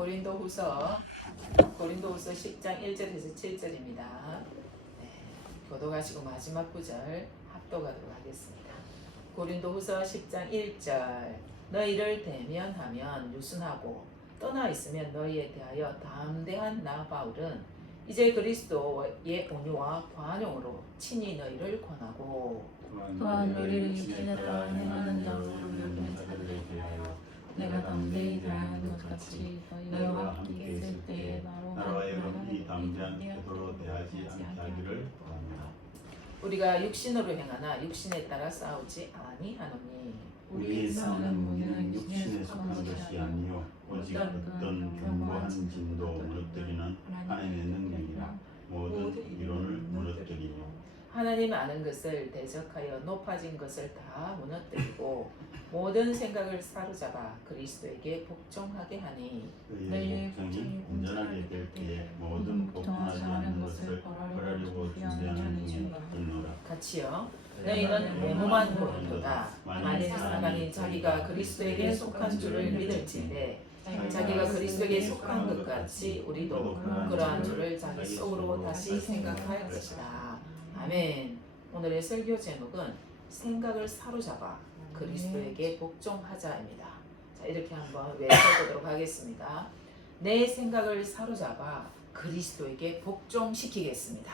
고린도후서 10장 1절에서 7절입니다. 네, 교독하시고 마지막 구절 합독하도록 하겠습니다. 고린도후서 10장 1절 너희를 대면하면 유순하고 떠나 있으면 너희에 대하여 담대한 나 바울은 이제 그리스도의 온유와 관용으로 친히 너희를 권하고 또한 너희를 육신에따라 행하는 자들에 대하여 내가 담대히 다한 것 같이 너희와 함께 있을 때에 나로 하여금 이 담대한 태도로 대하지 않게 하기를 바랍니다. 우리가 육신으로 행하나 육신에 따라 싸우지 아니하노니 우리의 싸우는 무기는 육신에 속한 것이 아니요 오직 어떤 견고한 진도 무너뜨리는 하나님의 능력이라 모든 이론을 무너뜨리며 하나님 아는 것을 대적하여 높아진 것을 다 무너뜨리고 모든 생각을 사로잡아 그리스도에게 복종하게 하니 너희의 복종이 온전하게 될 때에 모든 복종하지 않는 것을 벌하려고 준비하는 중에 있노라. 같이요. 너희는 외모만 보는도다. 만일 사람이 자기가 그리스도에게 속한 줄을 믿을진대 자기가 그리스도에게 속한 것 같이 우리도 그러한 줄을 자기 속으로 다시 생각할 것이다. 아멘. 오늘의 설교 제목은 생각을 사로잡아 그리스도에게 복종하자입니다. 자, 이렇게 한번 외쳐보도록 하겠습니다. 내 생각을 사로잡아 그리스도에게 복종시키겠습니다.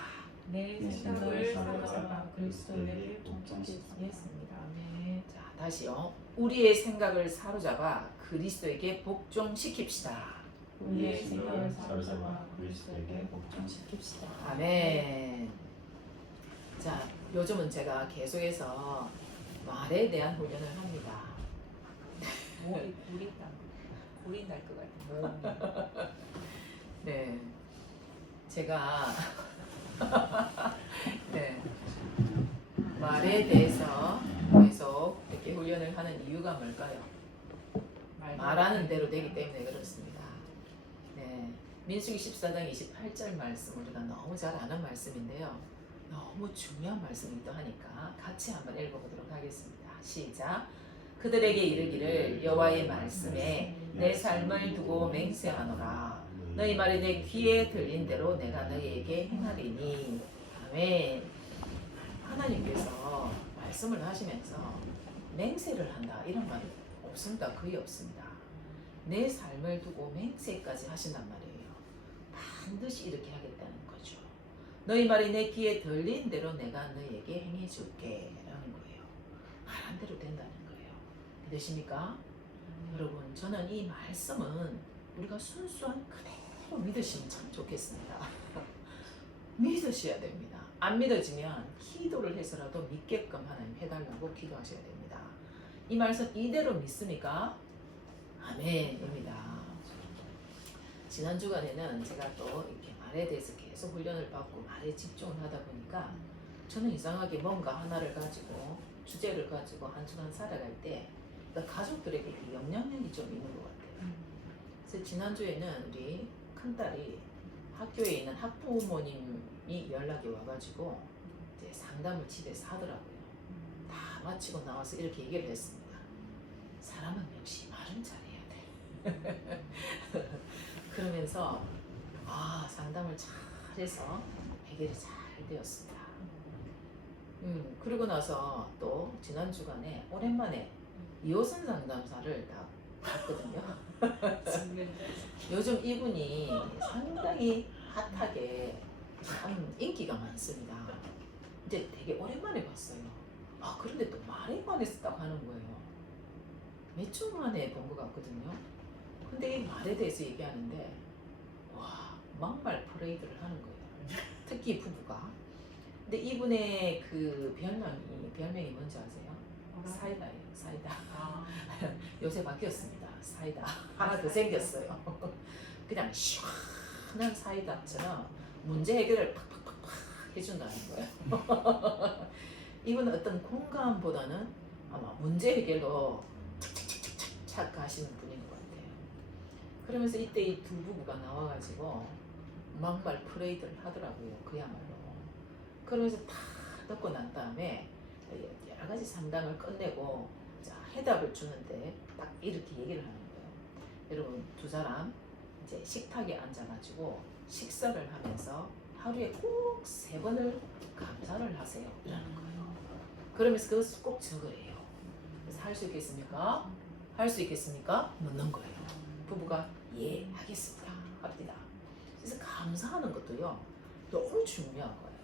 내 생각을 사로잡아 그리스도에게 복종시키겠습니다. 아멘. 자, 다시요. 우리의 생각을 사로잡아 그리스도에게 복종시킵시다. 우리의 생각을 사로잡아 그리스도에게 복종시킵시다. 아멘. 자, 요즘은 제가 계속해서 말에 대한 훈련을 합니다. 목이 고리 날 것 같아요. 네, 제가 네, 말에 대해서 계속 이렇게 훈련을 하는 이유가 뭘까요? 말하는 대로 되기 때문에 그렇습니다. 네, 민수기 14장 28절 말씀 우리가 너무 잘 아는 말씀인데요. 너무 중요한 말씀이기도 하니까 같이 한번 읽어보도록 하겠습니다. 시작. 그들에게 이르기를 여호와의 말씀에 내 삶을 두고 맹세하노라. 너희 말이 내 귀에 들린 대로 내가 너희에게 행하리니. 아멘. 하나님께서 말씀을 하시면서 맹세를 한다 이런 말이 없습니다. 거의 없습니다. 내 삶을 두고 맹세까지 하신단 말이에요. 반드시 이렇게 하겠다는 거죠. 너희 말이 내 귀에 들린 대로 내가 너희에게 행해줄게 라는 거예요. 말한 대로 된다는 거예요. 믿으십니까? 여러분, 저는 이 말씀은 우리가 순수한 그대로 믿으시면 참 좋겠습니다. 믿으셔야 됩니다. 안 믿어지면 기도를 해서라도 믿게끔 하나님 해달라고 기도하셔야 됩니다. 이 말씀 이대로 믿습니까? 아멘입니다. 지난 주간에는 제가 또 이렇게 말에 대해서 계속 훈련을 받고 말에 집중을 하다 보니까 저는 이상하게 뭔가 하나를 가지고 주제를 가지고 한 주간 살아갈 때 가족들에게 그 영향력이 좀 있는 것 같아요. 그래서 지난주에는 우리 큰딸이 학교에 있는 학부모님이 연락이 와가지고 이제 상담을 집에서 하더라고요. 다 마치고 나와서 이렇게 얘기를 했습니다. 사람은 역시 말은 잘해야 돼. 그러면서 상담을 잘해서 해결이 잘 되었습니다. 그리고 나서 또 지난 주간에 오랜만에 이호선 상담사를 다 봤거든요. 요즘 이분이 상당히 핫하게 참 인기가 많습니다. 이제 되게 오랜만에 봤어요. 그런데 또 말에 관했었다고 하는 거예요. 몇 주 만에 본 것 같거든요. 근데 이 말에 대해서 얘기하는데 막말 퍼레이드를 하는 거예요. 특히 부부가. 근데 이분의 그 별명이 뭔지 아세요? 사이다예요. 사이다. 요새 바뀌었습니다. 사이다. 하나 더 생겼어요. 그냥 시원한 사이다처럼 문제 해결을 팍팍팍팍 해준다는 거예요. 이분은 어떤 공감보다는 아마 문제 해결로 착착착착착 가시는 분인 것 같아요. 그러면서 이때 이 두 부부가 나와가지고 막말 프레이드를 하더라고요. 그야말로. 그러면서 다 듣고 난 다음에 여러 가지 상담을 끝내고 해답을 주는데 딱 이렇게 얘기를 하는 거예요. 여러분, 두 사람 이제 식탁에 앉아가지고 식사를 하면서 하루에 꼭 3번을 감사를 하세요. 이라는 거예요. 그러면서 그것을 꼭 적으래요. 그래서 할 수 있겠습니까? 할 수 있겠습니까? 묻는 거예요. 부부가 예 하겠습니다. 합니다. 그래서 감사하는 것도요 너무 중요한 거예요.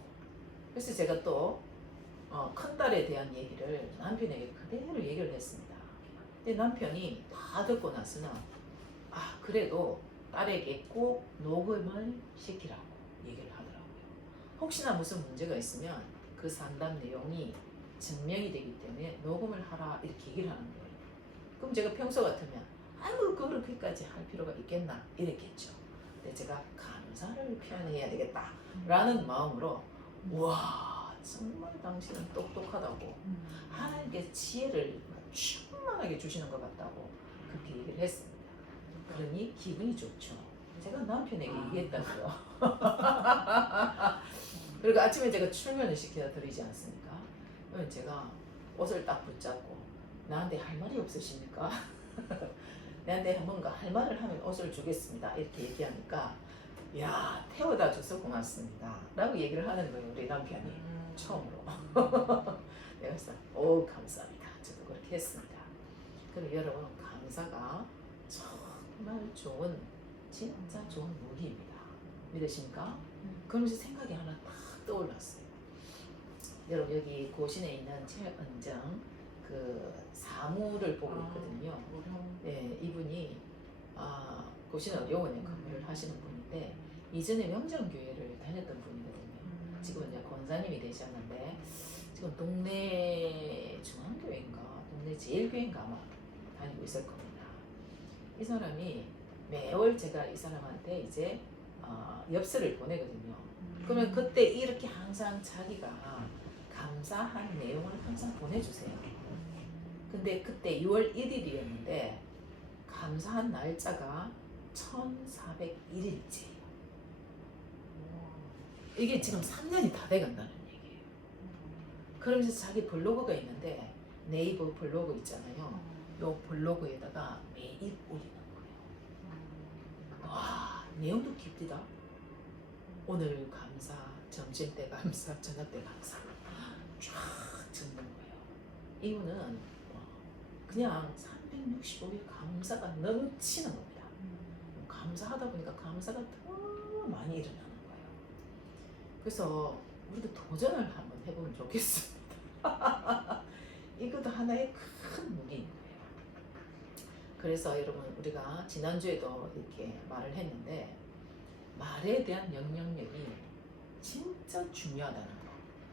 그래서 제가 또 큰딸에 대한 얘기를 남편에게 그대로 얘기를 했습니다. 근데 남편이 다 듣고 나서는 그래도 딸에게 꼭 녹음을 시키라고 얘기를 하더라고요. 혹시나 무슨 문제가 있으면 그 상담 내용이 증명이 되기 때문에 녹음을 하라 이렇게 얘기를 하는 거예요. 그럼 제가 평소 같으면 아이고 그렇게까지 할 필요가 있겠나 이랬겠죠. 근데 제가 감사를 표현해야 되겠다라는 마음으로 와 정말 당신은 똑똑하다고 하나님께서 지혜를 충만하게 주시는 것 같다고 그렇게 얘기를 했습니다. 그러니 기분이 좋죠. 제가 남편에게 얘기했다고요. 그리고 아침에 제가 출근을 시켜 드리지 않습니까? 그러면 제가 옷을 딱 붙잡고 나한테 할 말이 없으십니까? 나한테 뭔가 할 말을 하면 옷을 주겠습니다. 이렇게 얘기하니까 야 태워다 줘서 고맙습니다. 라고 얘기를 하는 거예요. 우리 남편이 처음으로. 내가 그래서 감사합니다. 저도 그렇게 했습니다. 그리고 여러분 감사가 정말 좋은 진짜 좋은 무기입니다. 믿으십니까? 그러면서 생각이 하나 딱 떠올랐어요. 여러분 여기 고신에 있는 최은정 그 사무를 보고 있거든요. 네, 이분이 고신 의료원에 근무를 하시는 분인데 이전에 명정교회를 다녔던 분이거든요. 지금 이제 권사님이 되셨는데 지금 동네 중앙교회인가 동네 제일교회인가 아마 다니고 있을 겁니다. 이 사람이 매월 제가 이 사람한테 이제 엽서를 보내거든요. 그러면 그때 이렇게 항상 자기가 감사한 내용을 항상 보내주세요. 근데 그때 6월 1일이었는데 감사한 날짜가 1401일째예요. 이게 지금 3년이 다 돼간다는 얘기예요. 그러면서 자기 블로그가 있는데 네이버 블로그 있잖아요. 요 블로그에다가 매일 올리는 거예요. 와 내용도 깊디다. 오늘 감사, 점심때 감사, 저녁때 감사 쫙 적는 거예요. 이유는 그냥 365일 감사가 넘치는 겁니다. 감사하다 보니까 감사가 더 많이 일어나는 거예요. 그래서 우리도 도전을 한번 해보면 좋겠습니다. 이것도 하나의 큰 무기인 거예요. 그래서 여러분 우리가 지난주에도 이렇게 말을 했는데 말에 대한 영향력이 진짜 중요하다는 거.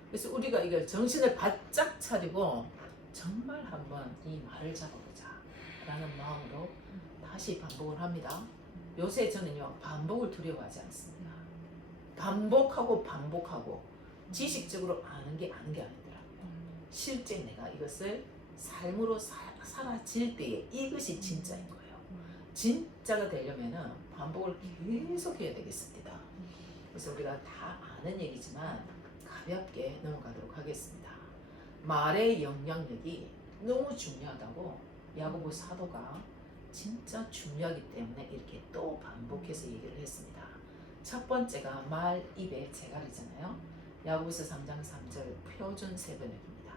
그래서 우리가 이걸 정신을 바짝 차리고 정말 한번 이 말을 잡아보자 라는 마음으로 다시 반복을 합니다. 요새 저는요 반복을 두려워하지 않습니다. 반복하고 지식적으로 아는 게 아니더라고요. 실제 내가 이것을 삶으로 사라질 때에 이것이 진짜인 거예요. 진짜가 되려면은 반복을 계속 해야 되겠습니다. 그래서 우리가 다 아는 얘기지만 가볍게 넘어가도록 하겠습니다. 말의 영향력이 너무 중요하다고 야고보 사도가 진짜 중요하기 때문에 이렇게 또 반복해서 얘기를 했습니다. 첫 번째가 말 입에 재갈이잖아요. 야고보서 3장 3절 표준 세번역입니다.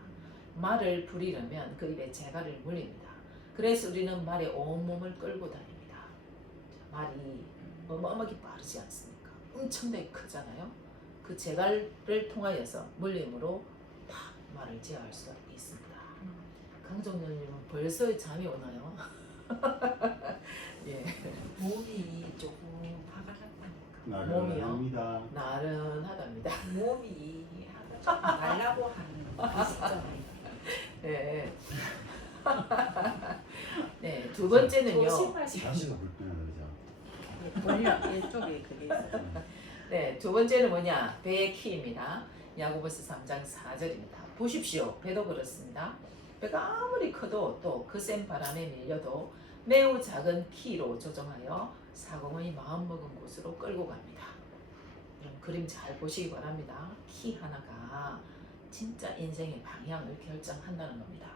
말을 부리려면 그 입에 재갈을 물립니다. 그래서 우리는 말에 온몸을 끌고 다닙니다. 말이 어마어마하게 빠르지 않습니까? 엄청나게 크잖아요. 그 재갈을 통하여서 물림으로 딱 말을 제어할 수가 있습니다. 강정녀님은 벌써 잠이 오나요? 예. 몸이 조금 화가 났다니까. 나른합니다. 나른하답니다. 몸이 조금 달라고 하는 그 시점에. 네. 네, 두 번째는요. 조심하십시오. 자세가 불편하죠. 돌려 이쪽에 그게 있어요. 네, 두 번째는 뭐냐? 배의 키입니다. 야고보서 3장 4절입니다. 보십시오. 배도 그렇습니다. 배가 아무리 커도 또 거센 바람에 밀려도 매우 작은 키로 조정하여 사공의 마음먹은 곳으로 끌고 갑니다. 이런 그림 잘 보시기 바랍니다. 키 하나가 진짜 인생의 방향을 결정한다는 겁니다.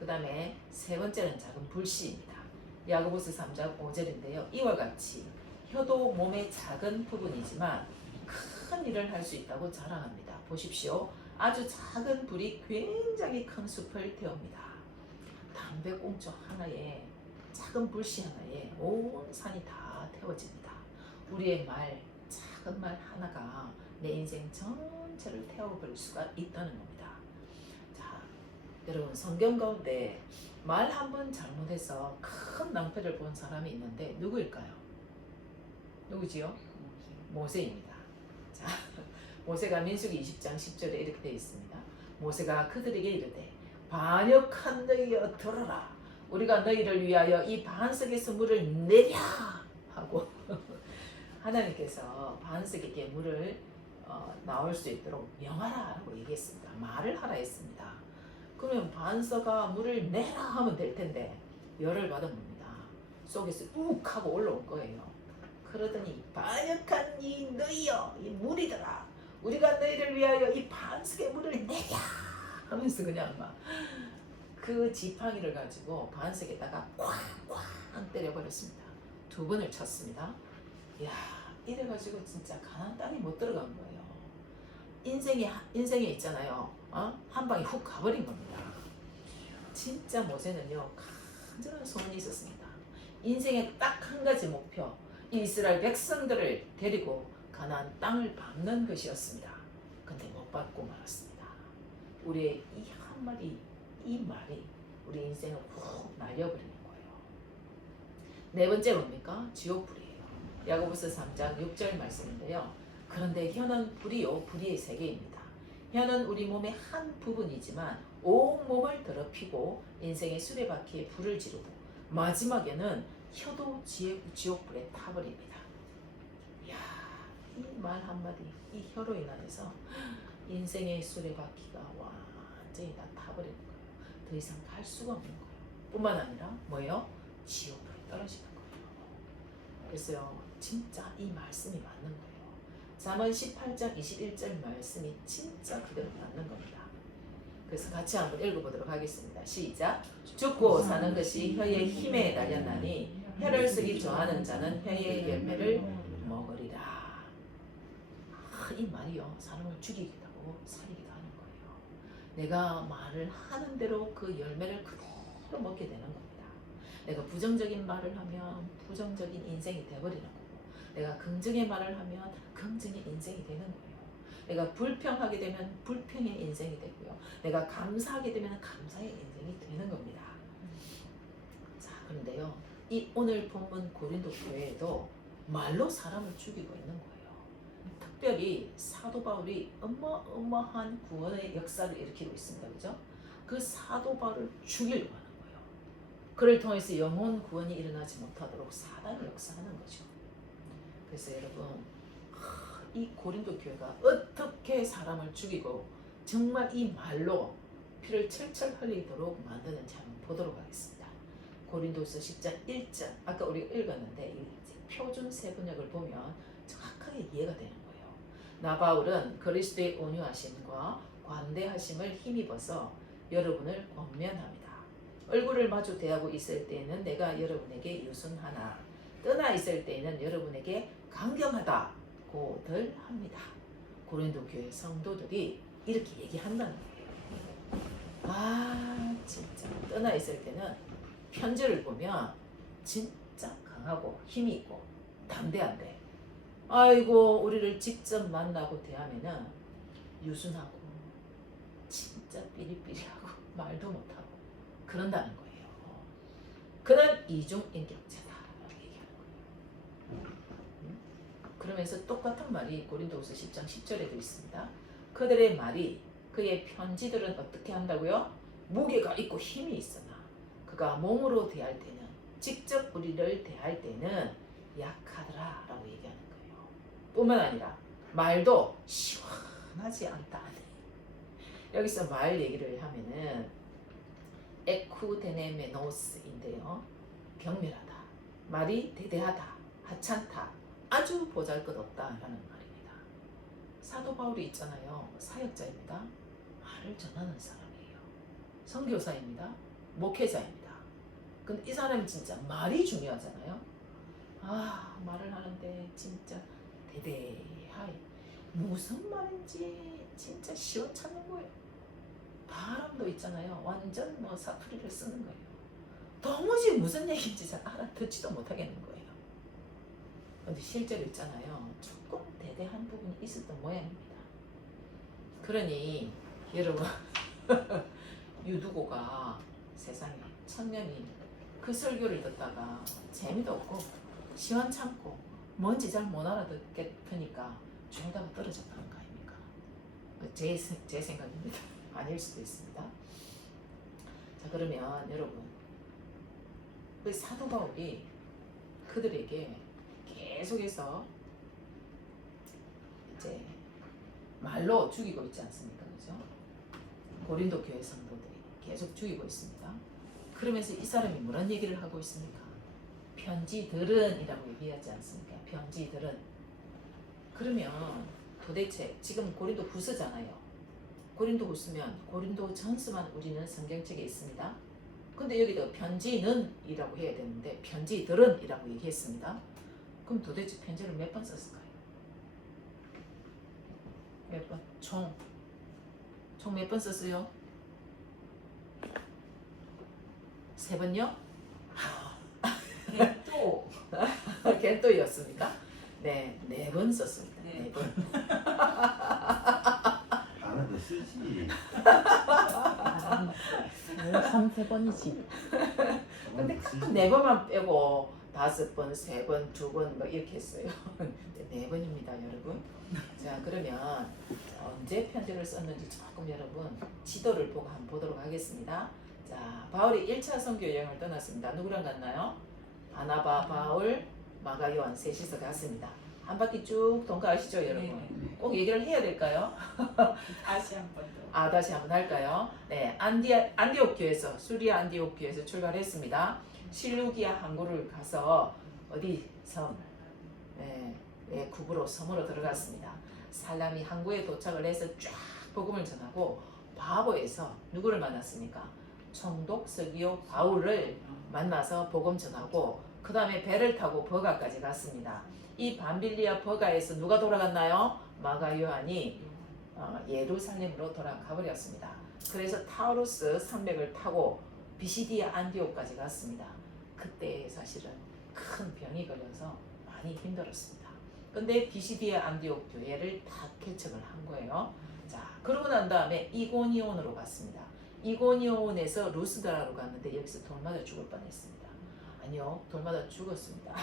그 다음에 세 번째는 작은 불씨입니다. 야고보서 3장 5절인데요. 이와 같이 혀도 몸의 작은 부분이지만 큰 일을 할 수 있다고 자랑합니다. 보십시오. 아주 작은 불이 굉장히 큰 숲을 태웁니다. 담배꽁초 하나에 작은 불씨 하나에 온 산이 다 태워집니다. 우리의 말, 작은 말 하나가 내 인생 전체를 태워버릴 수가 있다는 겁니다. 자, 여러분 성경 가운데 말 한 번 잘못해서 큰 낭패를 본 사람이 있는데 누구일까요? 누구지요? 모세입니다. 자, 모세가 민수기 20장 10절에 이렇게 되어 있습니다. 모세가 그들에게 이르되 반역한 너희여 들어라. 우리가 너희를 위하여 이 반석에서 물을 내랴 하고 하나님께서 반석에게 물을 나올 수 있도록 명하라 라고 얘기했습니다. 말을 하라 했습니다. 그러면 반석아 물을 내라 하면 될 텐데 열을 받은 겁니다. 속에서 욱 하고 올라온 거예요. 그러더니 반역한 이 너희여 이 물이더라. 우리가 너희를 위하여 이 반석의 물을 내랴 하면서 그냥 막 그 지팡이를 가지고 반석에다가 쾅쾅 때려버렸습니다. 2번을 쳤습니다. 이야, 이래가지고 진짜 가나안 땅에 못 들어간 거예요. 인생에 있잖아요. 한 방에 훅 가버린 겁니다. 진짜 모세는요 간절한 소원이 있었습니다. 인생에 딱 한 가지 목표, 이스라엘 백성들을 데리고 가나안 땅을 밟는 것이었습니다. 근데 못 밟고 말았습니다. 우리의 이 한마디, 이 말이 우리 인생을 훅 날려버리는 거예요. 네 번째 뭡니까? 지옥불이에요. 야고보서 3장 6절 말씀인데요. 그런데 혀는 불이요, 불의의 세계입니다. 혀는 우리 몸의 한 부분이지만 온 몸을 더럽히고 인생의 수레바퀴에 불을 지르고 마지막에는 혀도 지옥불에 타버립니다. 이야, 이 말 한마디, 이 혀로 인하여서 인생의 수레바퀴가 완전히 다 타버리는 거예요. 더 이상 갈 수가 없는 거예요. 뿐만 아니라 뭐예요? 지옥불에 떨어지는 거예요. 그래서요, 진짜 이 말씀이 맞는 거예요. 잠언 18장 21절 말씀이 진짜 그대로 맞는 겁니다. 그래서 같이 한번 읽어보도록 하겠습니다. 시작. 죽고 사는 것이 혀의 힘에 달렸나니 혀를 쓰기 좋아하는 자는 혀의 열매를 먹으리라. 이 말이요, 사람을 죽이기도 하고 살리기도 하는 거예요. 내가 말을 하는 대로 그 열매를 그대로 먹게 되는 겁니다. 내가 부정적인 말을 하면 부정적인 인생이 되어버리는 거고, 내가 긍정의 말을 하면 긍정의 인생이 되는 거예요. 내가 불평하게 되면 불평의 인생이 되고요. 내가 감사하게 되면 감사의 인생이 되는 겁니다. 자, 그런데요, 이 오늘 본문 고린도 교회에도 말로 사람을 죽이고 있는 거예요. 특별히 사도 바울이 어마어마한 구원의 역사를 일으키고 있습니다. 그죠? 그 사도 바울을 죽이려고 하는 거예요. 그를 통해서 영혼 구원이 일어나지 못하도록 사단이 역사하는 거죠. 그래서 여러분, 이 고린도 교회가 어떻게 사람을 죽이고 정말 이 말로 피를 철철 흘리도록 만드는지 한번 보도록 하겠습니다. 고린도서 10장 1절, 아까 우리가 읽었는데 이 표준 세번역을 보면 정확하게 이해가 되는 거예요. 나 바울은 그리스도의 온유하심과 관대하심을 힘입어서 여러분을 권면합니다. 얼굴을 마주 대하고 있을 때에는 내가 여러분에게 유순하나 떠나 있을 때에는 여러분에게 강경하다고들 합니다. 고린도 교회 성도들이 이렇게 얘기한다는 거예요. 아, 진짜 떠나 있을 때는 편지를 보면 진짜 강하고 힘이 있고 담대한데, 아이고 우리를 직접 만나고 대하면은 유순하고 진짜 삐리삐리하고 말도 못하고 그런다는 거예요. 그는 이중인격자다라고 얘기하는 거예요. 그러면서 똑같은 말이 고린도후서 10장 10절에도 있습니다. 그들의 말이, 그의 편지들은 어떻게 한다고요? 무게가 있고 힘이 있으나 그가 몸으로 대할 때는, 직접 우리를 대할 때는 약하더라라고 얘기하는 거예요. 뿐만 아니라 말도 시원하지 않다. 여기서 말 얘기를 하면은 에쿠데네메노스인데요, 경멸하다, 말이 대대하다, 하찮다, 아주 보잘것없다라는 말입니다. 사도 바울이 있잖아요, 사역자입니다. 말을 전하는 사람이에요. 선교사입니다. 목회자입니다. 근데 이 사람이 진짜 말이 중요하잖아요. 말을 하는데 진짜 대대하이 무슨 말인지 진짜 시원찮는 거예요. 바람도 있잖아요. 완전 뭐 사투리를 쓰는 거예요. 도무지 무슨 얘기인지 잘 알아듣지도 못하겠는 거예요. 근데 실제로 있잖아요. 조금 대대한 부분이 있었던 모양입니다. 그러니 여러분 유두고가 세상에 천년이 그 설교를 듣다가 재미도 없고 시원찮고 뭔지 잘 못 알아듣겠으니까 죽다가 떨어졌다는 거 아닙니까? 제 생각입니다. 아닐 수도 있습니다. 자, 그러면 여러분 그 사도 바울이 그들에게 계속해서 이제 말로 죽이고 있지 않습니까? 그죠? 고린도 교회 성도들이 계속 죽이고 있습니다. 그러면서 이 사람이 뭐란 얘기를 하고 있습니까? 편지들은 이라고 얘기하지 않습니까? 편지들은. 그러면 도대체 지금 고린도 후서잖아요. 고린도 후서면 고린도 전서만 우리는 성경책에 있습니다. 근데 여기도 편지는 이라고 해야 되는데 편지들은 이라고 얘기했습니다. 그럼 도대체 편지를 몇 번 썼을까요? 몇 번? 총 몇 번 썼어요? 3번요? 또 겐또였습니까? 네, 4번 썼습니다. 네. 4번. 하나 더 쓰지. 3-4번이지. 근데 딱 4번만 빼고 5번, 3번, 2번 뭐 이렇게 했어요. 4번입니다, 여러분. 자, 그러면 언제 편지를 썼는지 조금 여러분 지도를 보고 한번 보도록 하겠습니다. 자, 바울이 1차 선교 여행을 떠났습니다. 누구랑 갔나요? 바나바, 바울, 마가, 요한 셋이서 갔습니다. 한 바퀴 쭉 통과하시죠, 여러분? 네. 꼭 얘기를 해야 될까요? 다시 한 번 더. 다시 한번 할까요? 네, 안디옥 교회에서 수리아 안디옥 교회에서 출발했습니다. 실루기아 항구를 가서 어디 섬? 네, 국으로 섬으로 들어갔습니다. 살라미 항구에 도착을 해서 쫙 복음을 전하고 바보에서 누구를 만났습니까? 총독 서기오 바울을 만나서 복음 전하고 그 다음에 배를 타고 버가까지 갔습니다. 이 밤빌리아 버가에서 누가 돌아갔나요? 마가 요한이 예루살렘으로 돌아가 버렸습니다. 그래서 타우루스 산맥을 타고 비시디아 안디옥까지 갔습니다. 그때 사실은 큰 병이 걸려서 많이 힘들었습니다. 근데 비시디아 안디옥 교회를 다 개척을 한 거예요. 자, 그러고 난 다음에 이고니온으로 갔습니다. 이고니온에서 루스드라로 갔는데 여기서 돌 맞아 죽을 뻔했습니다. 아니요, 돌 맞아 죽었습니다.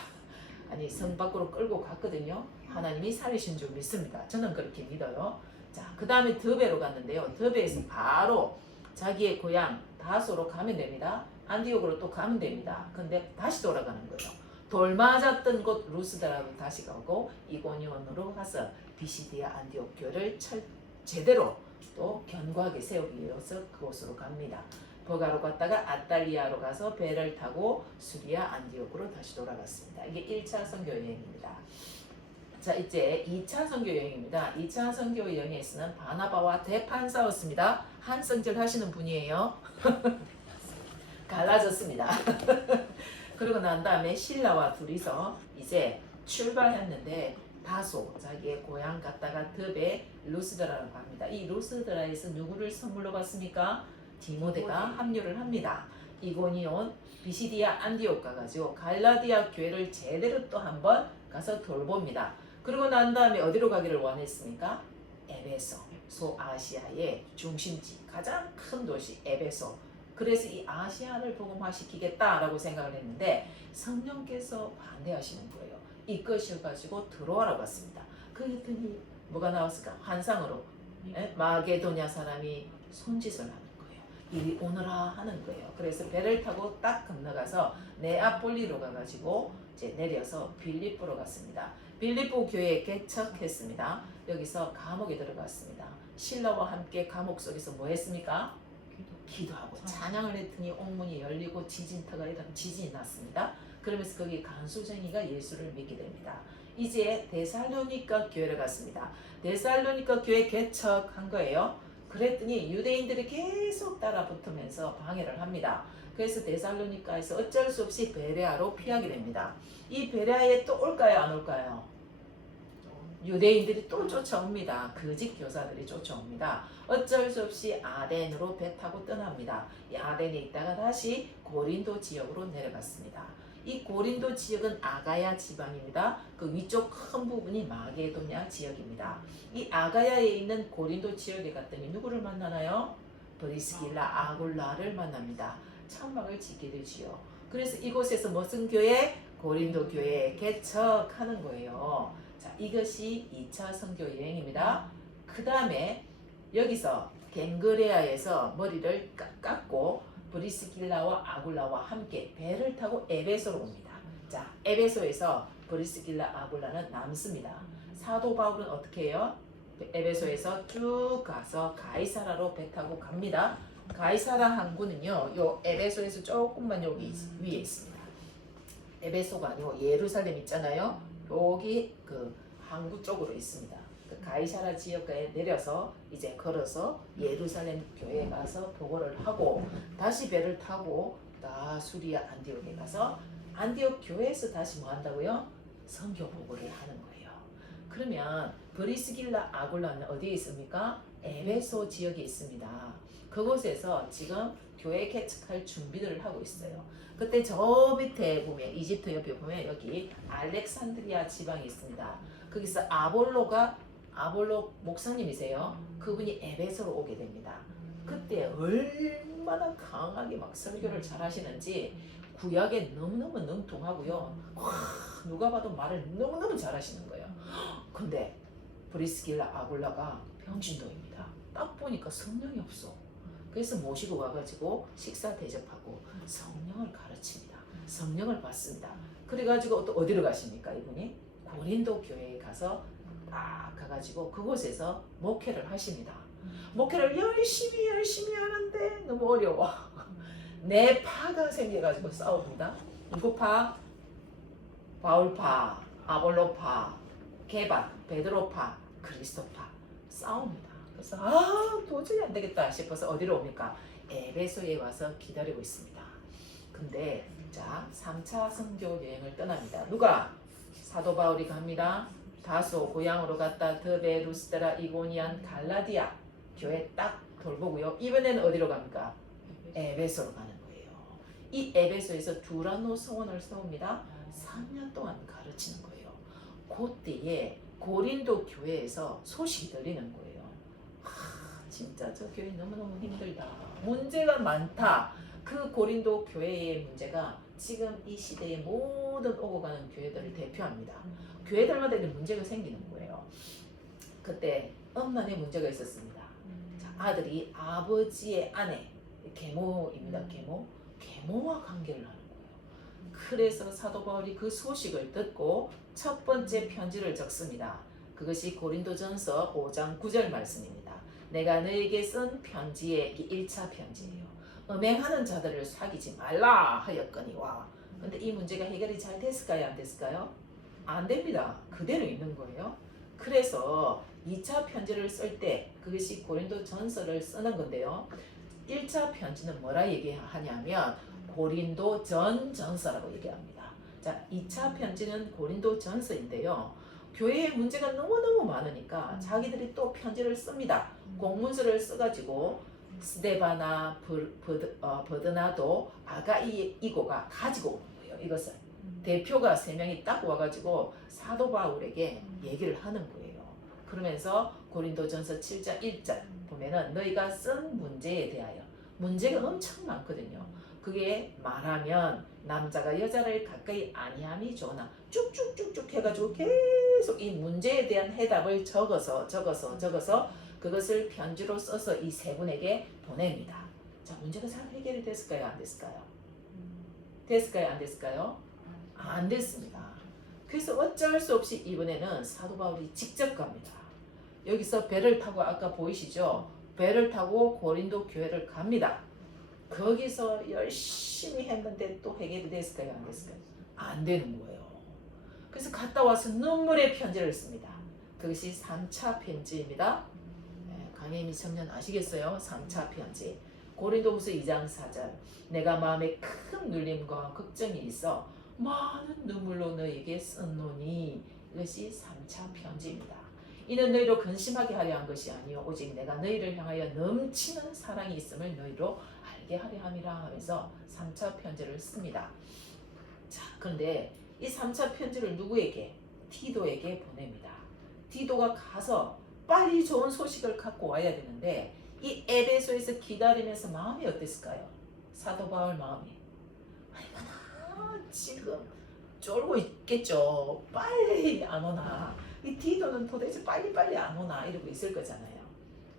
아니, 성 밖으로 끌고 갔거든요. 하나님이 살리신 줄 믿습니다. 저는 그렇게 믿어요. 자, 그 다음에 더베로 갔는데요. 더베에서 바로 자기의 고향 다소로 가면 됩니다. 안디옥으로 또 가면 됩니다. 근데 다시 돌아가는 거예요. 돌 맞았던 곳 루스드라로 다시 가고 이고니온으로 가서 비시디아 안디옥 교회를 제대로 또 견고하게 세우기 위해서 그곳으로 갑니다. 버가로 갔다가 아탈리아로 가서 배를 타고 수리아 안디옥으로 다시 돌아갔습니다. 이게 1차 선교 여행입니다. 자, 이제 2차 선교 여행입니다. 2차 선교 여행에서는 바나바와 대판 싸웠습니다. 한성질 하시는 분이에요. 갈라졌습니다. 그러고 난 다음에 신라와 둘이서 이제 출발했는데 다소 자기의 고향 갔다가 더베 루스드라로 갑니다. 이 루스드라에서 누구를 선물로 받습니까? 디모데가 합류를 합니다. 이고니온 비시디아 안디옥 가가지고 갈라디아 교회를 제대로 또 한번 가서 돌봅니다. 그리고 난 다음에 어디로 가기를 원했습니까? 에베소, 소아시아의 중심지, 가장 큰 도시 에베소. 그래서 이 아시아를 복음화시키겠다라고 생각을 했는데 성령께서 반대하시는 거예요. 이끄셔가지고 들어와라고 했습니다. 그랬더니 뭐가 나왔을까? 환상으로 마게도냐 사람이 손짓을 하는 거예요. 이리 오너라 하는 거예요. 그래서 배를 타고 딱 건너가서 네아폴리로 가가지고 이제 내려서 빌립보로 갔습니다. 빌립보 교회에 개척했습니다. 여기서 감옥에 들어갔습니다. 신라와 함께 감옥 속에서 뭐 했습니까? 기도하고 찬양을 했더니 옥문이 열리고 지진터가 일어나면 지진이 났습니다. 그러면서 거기 간수쟁이가 예수를 믿게 됩니다. 이제 데살로니가 교회를 갔습니다. 데살로니가 교회 개척한 거예요. 그랬더니 유대인들이 계속 따라 붙으면서 방해를 합니다. 그래서 데살로니가에서 어쩔 수 없이 베레아로 피하게 됩니다. 이 베레아에 또 올까요, 안 올까요? 유대인들이 또 쫓아옵니다. 거짓 교사들이 쫓아옵니다. 어쩔 수 없이 아덴으로 배 타고 떠납니다. 이 아덴에 있다가 다시 고린도 지역으로 내려갔습니다. 이 고린도 지역은 아가야 지방입니다. 그 위쪽 큰 부분이 마게도냐 지역입니다. 이 아가야에 있는 고린도 지역에 갔더니 누구를 만나나요? 브리스길라 아굴라를 만납니다. 천막을 짓게 되지요. 그래서 이곳에서 무슨 교회? 고린도 교회에 개척하는 거예요. 자, 이것이 2차 선교 여행입니다. 그 다음에 여기서 갱그레아에서 머리를 깎고 브리스길라와 아굴라와 함께 배를 타고 에베소로 옵니다. 자, 에베소에서 브리스길라 아굴라는 남습니다. 사도 바울은 어떻게 해요? 에베소에서 쭉 가서 가이사라로 배 타고 갑니다. 가이사라 항구는요, 요 에베소에서 조금만 여기 위에 있습니다. 에베소가 아니고 예루살렘 있잖아요. 여기 그 항구 쪽으로 있습니다. 그 가이사라 지역에 내려서 이제 걸어서 예루살렘 교회에 가서 보고를 하고 다시 배를 타고 다 수리아 안디옥에 가서 안디옥 교회에서 다시 뭐 한다고요? 선교 보고를 하는 거예요. 그러면 브리스길라 아굴라는 어디에 있습니까? 에베소 지역에 있습니다. 그곳에서 지금 교회 개척할 준비들을 하고 있어요. 그때 저 밑에 보면 이집트 옆에 보면 여기 알렉산드리아 지방이 있습니다. 거기서 아볼로 목사님이세요. 그분이 에베소로 오게 됩니다. 그때 얼마나 강하게 막 설교를 잘 하시는지 구약에 너무너무 능통하고요. 누가 봐도 말을 너무너무 잘 하시는 거예요. 근데 브리스길라 아굴라가 병신도입니다. 딱 보니까 성령이 없어. 그래서 모시고 와가지고 식사 대접하고 성령을 가르칩니다. 성령을 받습니다. 그래가지고 또 어디로 가십니까 이분이? 고린도 교회에 가서 딱 가가지고 그곳에서 목회를 하십니다. 목회를 열심히 하는데 너무 어려워. 내 파가 생겨가지고 싸웁니다. 누구 파? 바울파, 아볼로파, 게바, 베드로파, 그리스도파 싸웁니다. 그래서 도저히 안 되겠다 싶어서 어디로 옵니까? 에베소에 와서 기다리고 있습니다. 근데 자 3차 선교 여행을 떠납니다. 누가? 사도 바울이 갑니다. 다소 고향으로 갔다 드베, 루스드라, 이고니안, 갈라디아 교회 딱 돌보고요. 이번에는 어디로 갑니까? 에베소로 가는 거예요. 이 에베소에서 두란노 성원을 세웁니다. 3년 동안 가르치는 거예요. 그때에 고린도 교회에서 소식이 들리는 거예요. 진짜 저 교회 너무너무 힘들다. 문제가 많다. 그 고린도 교회의 문제가 지금 이 시대의 모든 오고 가는 교회들을 대표합니다. 교회들마다 이런 문제가 생기는 거예요. 그때 엄만의 문제가 있었습니다. 자, 아들이 아버지의 아내, 계모입니다. 계모와 관계를 하는 거예요. 그래서 사도 바울이 그 소식을 듣고 첫 번째 편지를 적습니다. 그것이 고린도전서 5장 9절 말씀입니다. 내가 너에게 쓴 편지의 1차 편지예요. 음행하는 자들을 사귀지 말라 하였거니와. 근데 이 문제가 해결이 잘 됐을까요? 안 됐을까요? 안 됩니다. 그대로 있는 거예요. 그래서 2차 편지를 쓸 때 그것이 고린도 전서를 쓰는 건데요. 1차 편지는 뭐라 얘기하냐면 고린도 전서라고 얘기합니다. 자, 2차 편지는 고린도 전서인데요. 교회에 문제가 너무너무 많으니까 자기들이 또 편지를 씁니다. 공문서를 써가지고 스데바나, 버드나도, 아가이고가 가지고 오는 거예요. 이것을 대표가 3명이 딱 와가지고 사도 바울에게 얘기를 하는 거예요. 그러면서 고린도전서 7장 1절 보면은 너희가 쓴 문제에 대하여 문제가 엄청 많거든요. 그게 말하면 남자가 여자를 가까이 아니함이 좋으나 쭉쭉쭉쭉 해가지고 계속 이 문제에 대한 해답을 적어서 그것을 편지로 써서 이 3분에게 보냅니다. 자, 문제가 잘 해결이 됐을까요? 안 됐을까요? 됐을까요? 안 됐을까요? 안 됐습니다. 그래서 어쩔 수 없이 이번에는 사도 바울이 직접 갑니다. 여기서 배를 타고 아까 보이시죠? 배를 타고 고린도 교회를 갑니다. 거기서 열심히 했는데 또 해결이 됐을까요? 안 됐을까요? 안 되는 거예요. 그래서 갔다 와서 눈물의 편지를 씁니다. 그것이 3차 편지입니다. 강혜미 청년 아시겠어요? 3차 편지. 그 고린도후서 2장 4절 내가 마음에 큰 눌림과 걱정이 있어 많은 눈물로 너에게 썼노니 이것이 3차 편지입니다. 이는 너희로 근심하게 하려 한 것이 아니요 오직 내가 너희를 향하여 넘치는 사랑이 있음을 너희로 알게 하려 함이라 하면서 3차 편지를 씁니다. 자, 그런데 이 3차 편지를 누구에게? 디도에게 보냅니다. 디도가 가서 빨리 좋은 소식을 갖고 와야 되는데 이 에베소에서 기다리면서 마음이 어땠을까요? 사도 바울 마음이 얼마나 지금 쫄고 있겠죠. 빨리 안 오나. 이 디도는 도대체 빨리빨리 안 오나 이러고 있을 거잖아요.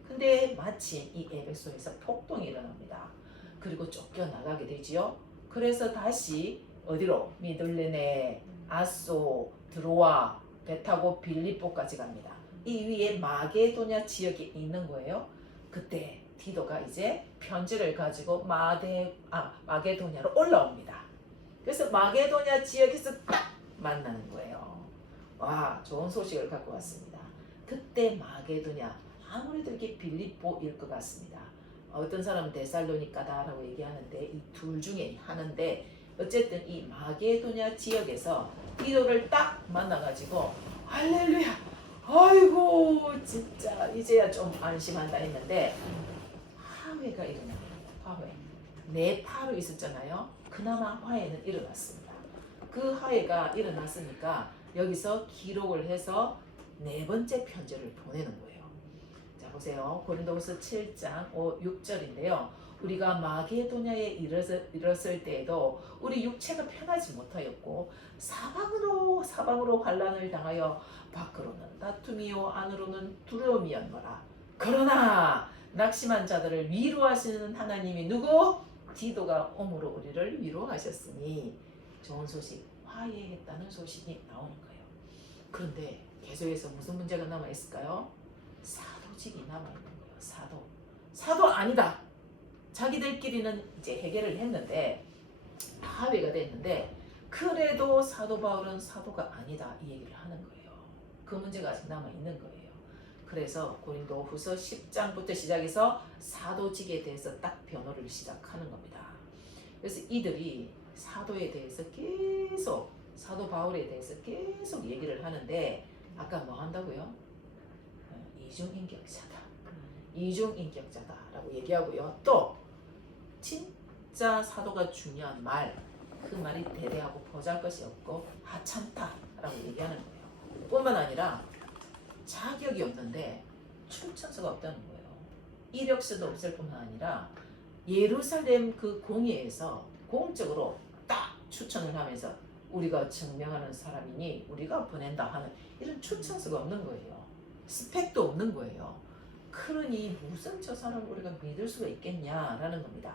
근데 마침 이 에베소에서 폭동이 일어납니다. 그리고 쫓겨나가게 되지요. 그래서 다시 어디로? 미들레네, 아소, 드로아, 배 타고 빌립보까지 갑니다. 이 위에 마게도냐 지역에 있는 거예요. 그때 디도가 이제 편지를 가지고 마게도냐로 올라옵니다. 그래서 마게도냐 지역에서 딱 만나는 거예요. 와, 좋은 소식을 갖고 왔습니다. 그때 마게도냐, 아무래도 이게 빌립보일 것 같습니다. 어떤 사람은 데살로니가다라고 얘기하는데 이 둘 중에 하는데 어쨌든 이 마게도냐 지역에서 디도를 딱 만나가지고 할렐루야, 아이고 진짜 이제야 좀 안심한다 했는데 화해가 일어납니다. 화해. 네파로 있었잖아요. 그나마 화해는 일어났습니다. 그 화해가 일어났으니까 여기서 기록을 해서 네 번째 편지를 보내는 거예요. 자 보세요. 고린도후서 7장 6절인데요. 우리가 마게도냐에 이르렀을 때에도 우리 육체가 편하지 못하였고 사방으로 환난을 당하여 밖으로는 다툼이요 안으로는 두려움이었노라. 그러나 낙심한 자들을 위로하시는 하나님이 누구? 디도가 오므로 우리를 위로하셨으니 좋은 소식, 화해했다는 소식이 나오는 거예요. 그런데 계속해서 무슨 문제가 남아있을까요? 사도직이 남아있는 거예요. 사도 아니다. 자기들끼리는 이제 해결을 했는데 합의가 됐는데 그래도 사도 바울은 사도가 아니다 이 얘기를 하는 거예요. 그 문제가 아직 남아있는 거예요. 그래서 고린도후서 10장부터 시작해서 사도직에 대해서 딱 변호를 시작하는 겁니다. 그래서 이들이 사도에 대해서 계속 사도 바울에 대해서 계속 얘기를 하는데 아까 뭐 한다고요? 이중인격자다라고 얘기하고요. 또 진짜 사도가 중요한 말, 그 말이 대대하고 보잘것이 없고 하찮다라고 얘기하는 거예요. 뿐만 아니라 자격이 없는데 출처가 없다는 거예요. 이력서도 없을 뿐만 아니라 예루살렘 그 공회에서 공적으로 딱 추천을 하면서 우리가 증명하는 사람이니 우리가 보낸다 하는 이런 추천서가 없는 거예요. 스펙도 없는 거예요. 그러니 무슨 저 사람을 우리가 믿을 수가 있겠냐라는 겁니다.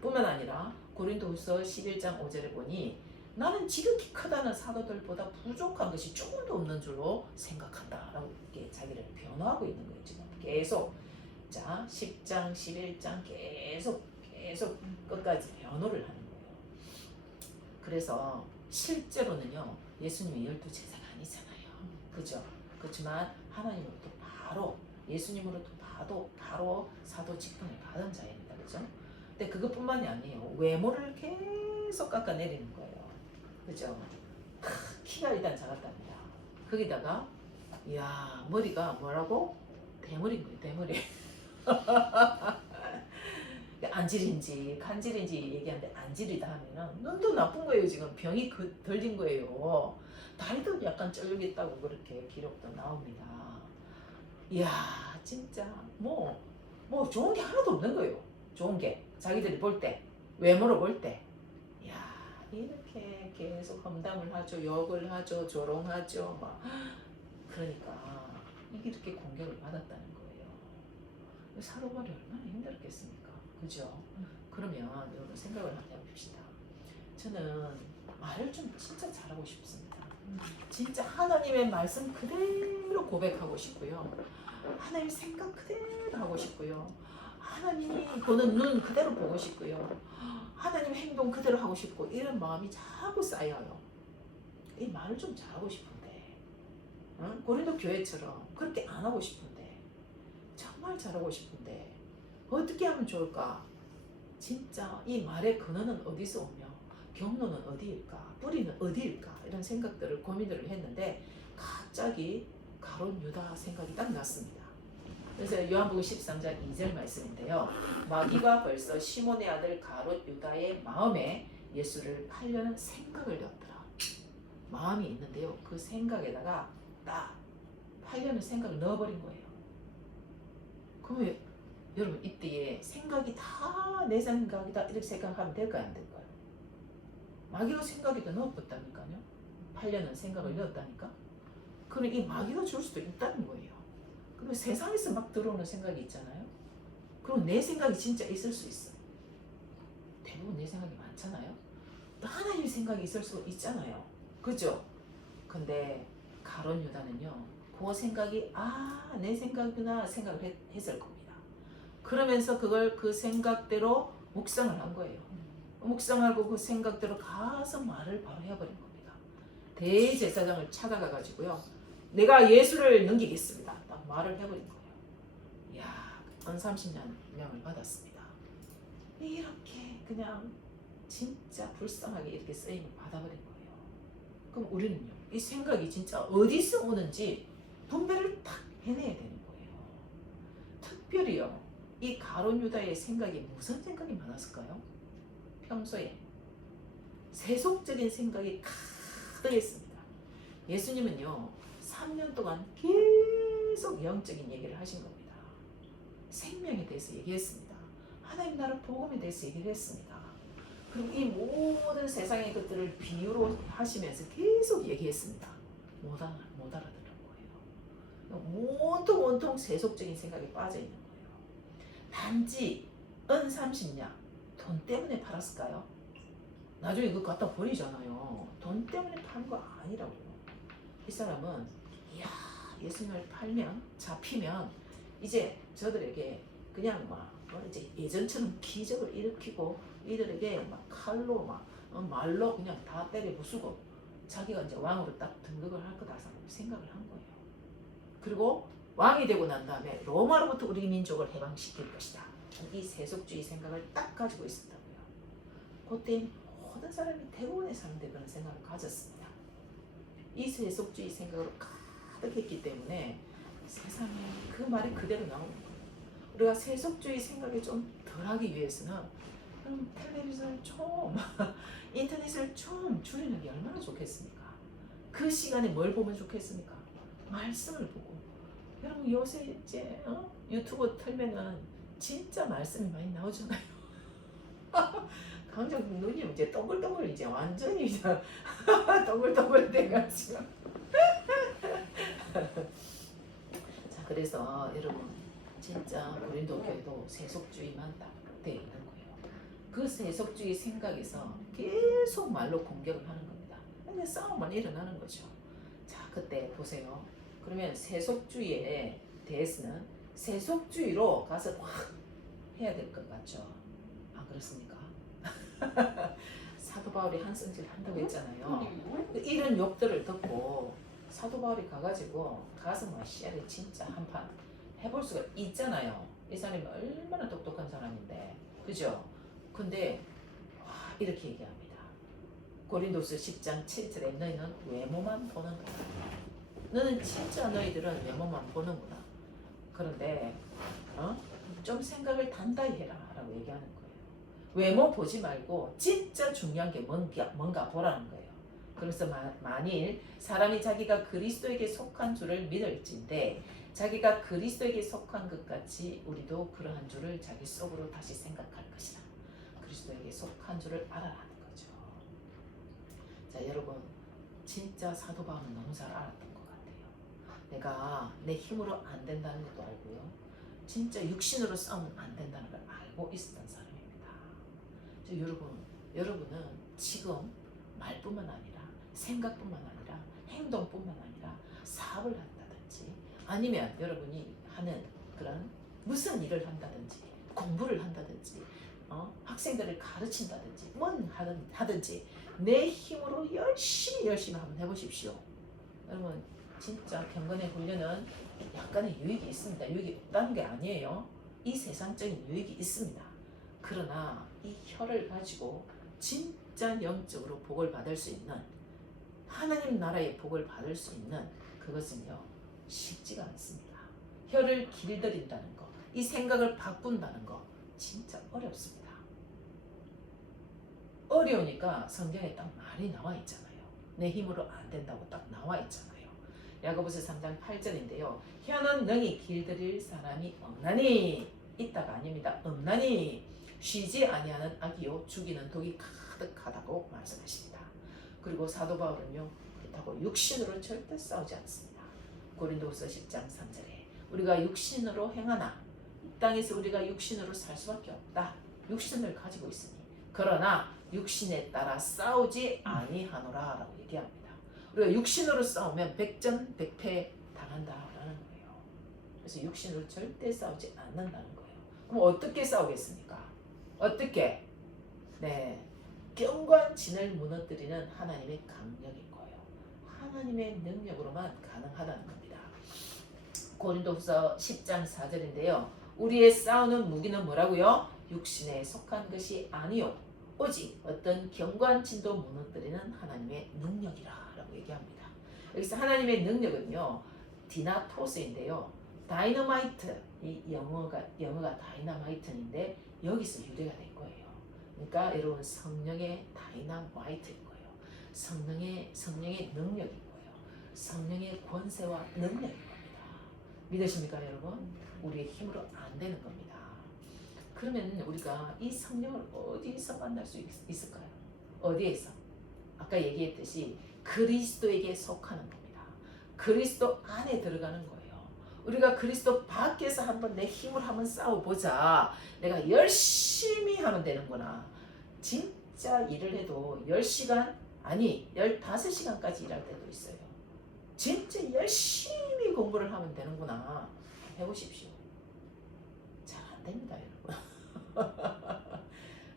뿐만 아니라 고린도후서 11장 5절에 보니 나는 지극히 크다는 사도들보다 부족한 것이 조금도 없는 줄로 생각한다 라고 이렇게 자기를 변호하고 있는 거예요. 지금 계속 자 10장 11장 계속 끝까지 변호를 하는 거예요. 그래서 실제로는요 예수님이 12제자가 아니잖아요. 그죠? 그렇지만 하나님으로부터 바로 예수님으로부터 바로 사도 직분을 받은 자입니다. 그죠? 근데 그것뿐만이 아니에요. 외모를 계속 깎아내리는 거예요. 그죠? 키가 일단 작았답니다. 거기다가 이야 머리가 뭐라고? 대머리인 거예요. 대머리. 안질인지 간질인지 얘기하는데 안질이다 하면은 눈도 나쁜 거예요. 지금 병이 들린 거예요. 다리도 약간 쩔겠다고 그렇게 기록도 나옵니다. 이야 진짜 뭐 좋은 게 하나도 없는 거예요. 좋은 게 자기들이 볼 때 외모로 볼 때 이야 이렇게 계속 험담을 하죠. 욕을 하죠. 조롱하죠. 막 그러니까 이렇게 공격을 받았다는 거예요. 사도 바울이 얼마나 힘들었겠습니까? 그죠? 그러면 여러분 생각을 한번 해봅시다. 저는 말을 좀 진짜 잘하고 싶습니다. 진짜 하나님의 말씀 그대로 고백하고 싶고요. 하나님의 생각 그대로 하고 싶고요. 하나님이 보는 눈 그대로 보고 싶고요. 하나님 행동 그대로 하고 싶고 이런 마음이 자꾸 쌓여요. 이 말을 좀 잘하고 싶은데 고린도 교회처럼 그렇게 안 하고 싶은데 정말 잘하고 싶은데 어떻게 하면 좋을까? 진짜 이 말의 근원은 어디서 오며 경로는 어디일까? 뿌리는 어디일까? 이런 생각들을 고민을 했는데 갑자기 가룟 유다 생각이 딱 났습니다. 그래서 요한복음 13장 2절 말씀인데요. 마귀가 벌써 시몬의 아들 가룟 유다의 마음에 예수를 팔려는 생각을 넣었더라. 마음이 있는데요. 그 생각에다가 딱 팔려는 생각을 넣어버린 거예요. 그러면 여러분 이때에 생각이 다 내 생각이다 이렇게 생각하면 될까요? 안 될까요? 마귀가 생각에다 넣어봤다니까요. 팔려는 생각을 넣었다니까. 그럼 이 마귀가 줄 수도 있다는 거예요. 그럼 세상에서 막 들어오는 생각이 있잖아요. 그럼 내 생각이 진짜 있을 수 있어요. 대부분 내 생각이 많잖아요. 또 하나님 생각이 있을 수 있잖아요. 그죠? 근데 가룟 유다는요. 그 생각이 내 생각이구나 생각을 했을 겁니다. 그러면서 그걸 그 생각대로 묵상을 한 거예요. 묵상하고 그 생각대로 가서 말을 바로 해버린 겁니다. 대제사장을 찾아가 가지고요. 내가 예수를 넘기겠습니다. 딱 말을 해버린 거예요. 이야, 은 30년을 받았습니다. 이렇게 그냥 진짜 불쌍하게 이렇게 쓰임을 받아버린 거예요. 그럼 우리는요, 이 생각이 진짜 어디서 오는지 분별을 딱 해내야 되는 거예요. 특별히요, 이 가룟 유다의 생각이 무슨 생각이 많았을까요? 평소에 세속적인 생각이 가득했습니다. 예수님은요, 3년 동안 계속 영적인 얘기를 하신 겁니다. 생명에 대해서 얘기했습니다. 하나님 나라 복음에 대해서 얘기를 했습니다. 그리고 이 모든 세상의 것들을 비유로 하시면서 계속 얘기했습니다. 못 알아들은 거예요. 온통 세속적인 생각에 빠져 있는 거예요. 단지 은 30냥 돈 때문에 팔았을까요? 나중에 그거 갖다 버리잖아요. 돈 때문에 판 거 아니라고요. 이 사람은 예수님을 팔면 잡히면 이제 저들에게 그냥 막 이제 예전처럼 기적을 일으키고 이들에게 막 칼로 말로 그냥 다 때려 부수고 자기가 이제 왕으로 딱 등극을 할 거다 생각을 한 거예요. 그리고 왕이 되고 난 다음에 로마로부터 우리 민족을 해방시킬 것이다. 이 세속주의 생각을 딱 가지고 있었다고요. 그때 모든 사람이 대부분의 사람들이 그런 생각을 가졌습니다. 이 세속주의 생각으로 가득했기 때문에 세상에 그 말이 그대로 나오는 거예요. 우리가 세속주의 생각이 좀 덜하기 위해서는 그럼 텔레비전을 좀 인터넷을 좀 줄이는 게 얼마나 좋겠습니까? 그 시간에 뭘 보면 좋겠습니까? 말씀을 보고. 여러분 요새 이제 유튜브 틀면은 진짜 말씀이 많이 나오잖아요. 강정 눈이 이제 동글동글 이제 완전히 이제 동글동글 돼가지고. 자, 그래서 여러분 진짜 고린도 교회도 세속주의만 딱 돼 있는 거예요. 그 세속주의 생각에서 계속 말로 공격을 하는 겁니다. 근데 싸움만 일어나는 거죠. 자, 그때 보세요. 그러면 세속주의에 대해서는 세속주의로 가서 확 해야 될 것 같죠? 안 그렇습니까? 사도 바울이 한성질 한다고 했잖아요. 이런 욕들을 듣고 사도 바울이 가가지고 가서 막 씨알이 진짜 한판 해볼 수가 있잖아요. 이 사람이 얼마나 똑똑한 사람인데, 그죠? 근데 이렇게 얘기합니다. 고린도서 10장 7절에 너희는 외모만 보는구나. 너는 진짜 너희들은 외모만 보는구나. 그런데 좀 생각을 단단히 해라 라고 얘기하는 거예요. 외모 보지 말고 진짜 중요한 게 뭔가 보라는 거예요. 그래서 만일 사람이 자기가 그리스도에게 속한 줄을 믿을진데 자기가 그리스도에게 속한 것 같이 우리도 그러한 줄을 자기 속으로 다시 생각할 것이라. 그리스도에게 속한 줄을 알아라는 거죠. 자, 여러분 진짜 사도 바울은 너무 잘 알았던 것 같아요. 내가 내 힘으로 안 된다는 것도 알고요. 진짜 육신으로 싸우면 안 된다는 걸 알고 있었던 사람입니다. 여러분은 지금 말뿐만 아니라 생각뿐만 아니라 행동뿐만 아니라 사업을 한다든지 아니면 여러분이 하는 그런 무슨 일을 한다든지 공부를 한다든지 학생들을 가르친다든지 뭔 하든지 내 힘으로 열심히 한번 해보십시오. 여러분 진짜 경건의 훈련은 약간의 유익이 있습니다. 유익이 없다는 게 아니에요. 이 세상적인 유익이 있습니다. 그러나 이 혀를 가지고 진짜 영적으로 복을 받을 수 있는, 하나님 나라의 복을 받을 수 있는 그것은요 쉽지가 않습니다. 혀를 길들인다는 거, 이 생각을 바꾼다는 거 진짜 어렵습니다. 어려우니까 성경에 딱 말이 나와 있잖아요. 내 힘으로 안 된다고 딱 나와 있잖아요. 야고보서 3장 8절인데요. 혀는 능히 길들일 사람이 없나니, 있다가 아닙니다. 없나니 쉬지 아니하는 악이요 죽이는 독이 가득하다고 말씀하십니다. 그리고 사도 바울은요 그렇다고 육신으로 절대 싸우지 않습니다. 고린도후서 10장 3절에 우리가 육신으로 행하나 이 땅에서 우리가 육신으로 살 수밖에 없다. 육신을 가지고 있으니 그러나 육신에 따라 싸우지 아니하노라 라고 얘기합니다. 우리가 육신으로 싸우면 백전백패 당한다라는 거예요. 그래서 육신으로 절대 싸우지 않는다는 거예요. 그럼 어떻게 싸우겠습니까? 어떻게? 네, 경관진을 무너뜨리는 하나님의 강력인 거예요. 하나님의 능력으로만 가능하다는 겁니다. 고린도후서 10장 4절인데요. 우리의 싸우는 무기는 뭐라고요? 육신에 속한 것이 아니요 오직 어떤 경관진도 무너뜨리는 하나님의 능력이라 라고 얘기합니다. 여기서 하나님의 능력은요 디나토스인데요. 다이너마이트, 이 영어가 다이너마이트인데 여기서 유래가 된 거예요. 그러니까 여러분 성령의 다이너마이트인 거예요. 성령의 능력인 거예요. 성령의 권세와 능력인 겁니다. 믿으십니까 여러분? 우리의 힘으로 안 되는 겁니다. 그러면 우리가 이 성령을 어디서 만날 수 있을까요? 어디에서? 아까 얘기했듯이 그리스도에게 속하는 겁니다. 그리스도 안에 들어가는 거예요. 우리가 그리스도 밖에서 한번 내 힘을 한번 싸워보자. 내가 열심히 하면 되는구나. 진짜 일을 해도 10시간 아니 15시간까지 일할 때도 있어요. 진짜 열심히 공부를 하면 되는구나. 해보십시오. 잘 안 됩니다 여러분.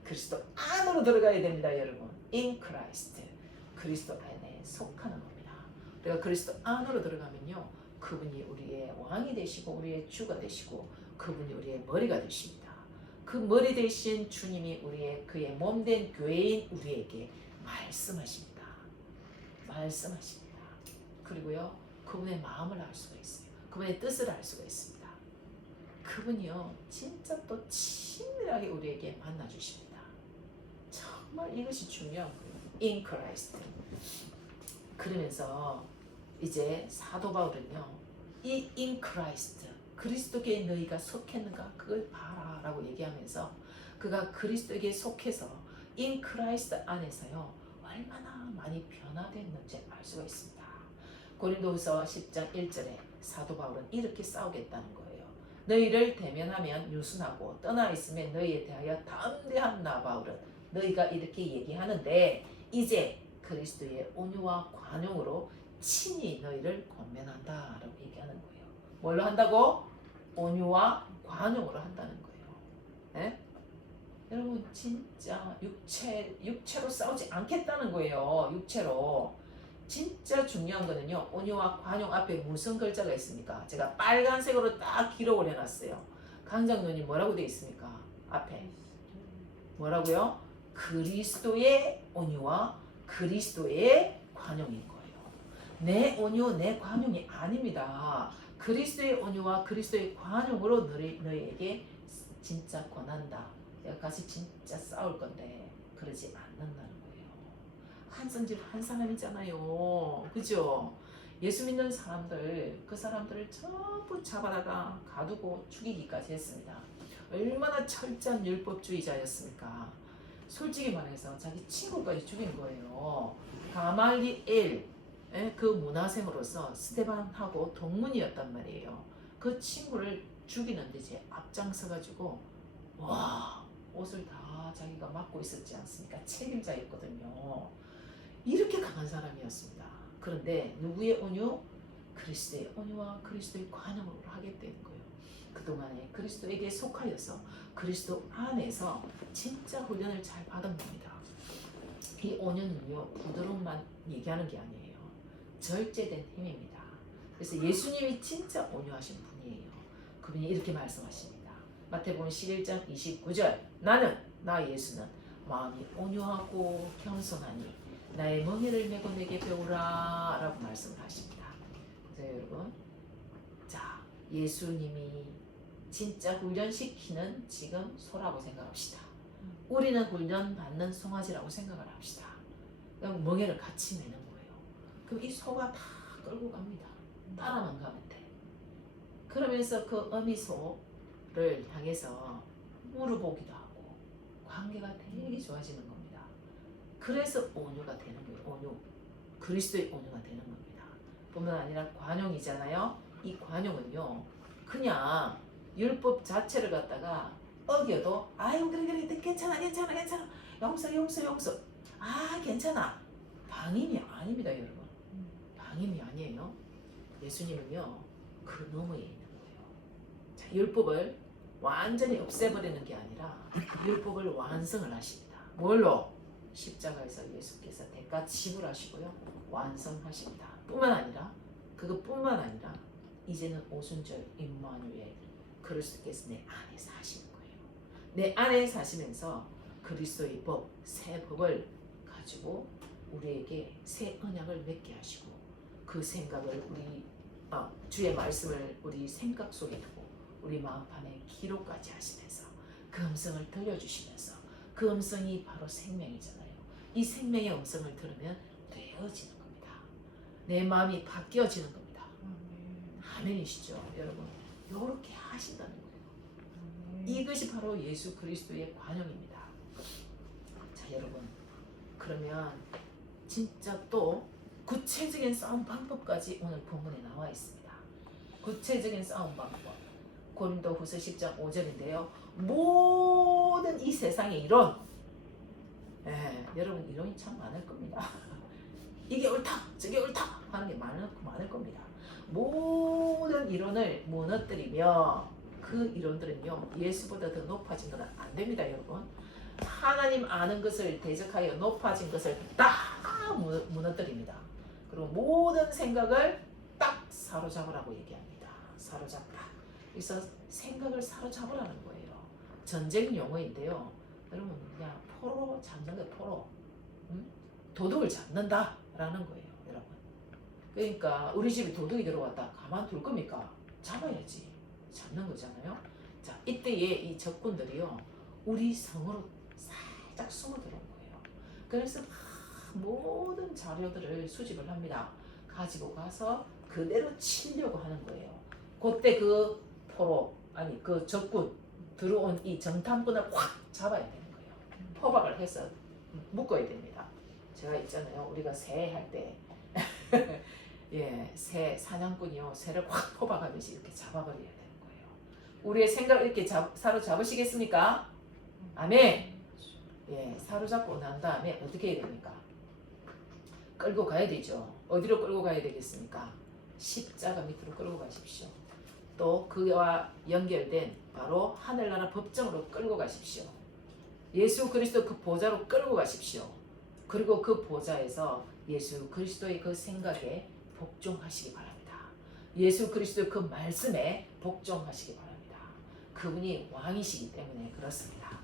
그리스도 안으로 들어가야 됩니다 여러분. In Christ. 그리스도 안에 속하는 겁니다. 우리가 그리스도 안으로 들어가면요 그분이 우리의 왕이 되시고 우리의 주가 되시고 그분이 우리의 머리가 되십니다. 그 머리 되신 주님이 그의 몸된 교회인 우리에게 말씀하십니다. 말씀하십니다. 그리고요 그분의 마음을 알 수가 있어요. 그분의 뜻을 알 수가 있습니다. 그분이요 진짜 또 친밀하게 우리에게 만나주십니다. 정말 이것이 중요한 거예요. In Christ. 그러면서 이제 사도 바울은요 이 In Christ 그리스도께 너희가 속했는가 그걸 봐라 라고 얘기하면서 그가 그리스도에게 속해서 In Christ 안에서요 얼마나 많이 변화됐는지 알 수가 있습니다. 고린도후서 10장 1절에 사도 바울은 이렇게 싸우겠다는 거예요. 너희를 대면하면 유순하고 떠나 있으면 너희에 대하여 담대한 나 바울은 너희가 이렇게 얘기하는데 이제 그리스도의 온유와 관용으로 친히 너희를 권면한다 라고 얘기하는 거예요. 뭘로 한다고? 온유와 관용으로 한다는 거예요. 네? 여러분 진짜 육체로 싸우지 않겠다는 거예요. 육체로. 진짜 중요한 거는요. 온유와 관용 앞에 무슨 글자가 있습니까? 제가 빨간색으로 딱 기록을 해놨어요. 강장로님 뭐라고 되어 있습니까? 앞에 뭐라고요? 그리스도의 온유와 그리스도의 관용인 거예요. 내 온유, 내 관용이 아닙니다. 그리스도의 온유와 그리스도의 관용으로 너희에게 진짜 권한다. 내가 같이 진짜 싸울 건데 그러지 않는다는 거예요. 한 성질 한 사람이잖아요. 그죠? 예수 믿는 사람들, 그 사람들을 전부 잡아다가 가두고 죽이기까지 했습니다. 얼마나 철저한 율법주의자였습니까? 솔직히 말해서 자기 친구까지 죽인 거예요. 가말리엘, 그 문화생으로서 스데반하고 동문이었단 말이에요. 그 친구를 죽이는데 이제 앞장서가지고 와 옷을 다 자기가 맡고 있었지 않습니까? 책임자였거든요. 이렇게 강한 사람이었습니다. 그런데 누구의 온유? 그리스도의 온유와 그리스도의 관용으로 하게 되는 거예요. 그동안에 그리스도에게 속하여서 그리스도 안에서 진짜 훈련을 잘 받은 겁니다. 이 온유는요 부드러움만 얘기하는 게 아니에요. 절제된 힘입니다. 그래서 예수님이 진짜 온유하신 분이에요. 그분이 이렇게 말씀하십니다. 마태복음 11장 29절 나는 나 예수는 마음이 온유하고 겸손하니 나의 멍에를 메고 내게 배우라 라고 말씀을 하십니다. 그래서 여러분 자 예수님이 진짜 훈련시키는 지금 소라고 생각합시다. 우리는 훈련받는 송아지라고 생각을 합시다. 그럼 멍에를 같이 매는 거예요. 그럼 이 소가 다 끌고 갑니다. 따라만 가면 돼. 그러면서 그 어미소를 향해서 물어보기도 하고 관계가 되게 좋아지는 겁니다. 그래서 온유가 되는 거예요. 온유. 그리스도의 온유가 되는 겁니다. 뿐만 아니라 관용이잖아요. 이 관용은요. 그냥 율법 자체를 갖다가 어겨도 아유 그래 괜찮아 용서 아 괜찮아 방임이 아닙니다 여러분. 방임이 아니에요. 예수님은요 그 너머에 있는 거예요. 자, 율법을 완전히 없애버리는 게 아니라 율법을 완성을 하십니다. 뭘로? 십자가에서 예수께서 대가 지불하시고요 완성하십니다. 그것뿐만 아니라 이제는 오순절 임마누엘 그리스도께서 내 안에 사시는 거예요. 내 안에 사시면서 그리스도의 법, 새 법을 가지고 우리에게 새 언약을 맺게 하시고 그 생각을 주의 말씀을 우리 생각 속에 두고 우리 마음판에 기록까지 하시면서 그 음성을 들려주시면서 그 음성이 바로 생명이잖아요. 이 생명의 음성을 들으면 되어지는 겁니다. 내 마음이 바뀌어지는 겁니다. 아멘이시죠 여러분. 이렇게 하신다는 거예요. 이것이 바로 예수 그리스도의 관용입니다. 자 여러분 그러면 진짜 또 구체적인 싸움 방법까지 오늘 본문에 나와 있습니다. 구체적인 싸움 방법 고린도후서 10장 5절인데요. 모든 이 세상의 이론 여러분 이론이 참 많을 겁니다. 이게 옳다 저게 옳다 하는 게 많을 겁니다. 모든 이론을 무너뜨리며 그 이론들은요 예수보다 더 높아진 건 안 됩니다 여러분. 하나님 아는 것을 대적하여 높아진 것을 다 무너뜨립니다. 그리고 모든 생각을 딱 사로잡으라고 얘기합니다. 사로잡다. 그래서 생각을 사로잡으라는 거예요. 전쟁 용어인데요. 여러분 그냥 포로 잡는 거 포로. 도둑을 잡는다라는 거예요 여러분. 그러니까 우리 집에 도둑이 들어왔다 가만둘 겁니까? 잡아야지. 잡는 거잖아요. 자 이때에 이 적군들이요 우리 성으로 살짝 숨어 들어온 거예요. 그래서 모든 자료들을 수집을 합니다. 가지고 가서 그대로 치려고 하는 거예요. 그때 그 포로 그 적군 들어온 이 정탐꾼을 확 잡아야 되는 거예요. 포박을 해서 묶어야 됩니다. 제가 있잖아요. 우리가 새 할 때 새 사냥꾼이요 새를 확 포박하듯이 이렇게 잡아버려야 되는 거예요. 우리의 생각을 이렇게 사로잡으시겠습니까? 아멘. 사로잡고 난 다음에 어떻게 해야 됩니까? 끌고 가야 되죠. 어디로 끌고 가야 되겠습니까? 십자가 밑으로 끌고 가십시오. 또 그와 연결된 바로 하늘나라 법정으로 끌고 가십시오. 예수 그리스도 그 보좌로 끌고 가십시오. 그리고 그 보좌에서 예수 그리스도의 그 생각에 복종하시기 바랍니다. 예수 그리스도의 그 말씀에 복종하시기 바랍니다. 그분이 왕이시기 때문에 그렇습니다.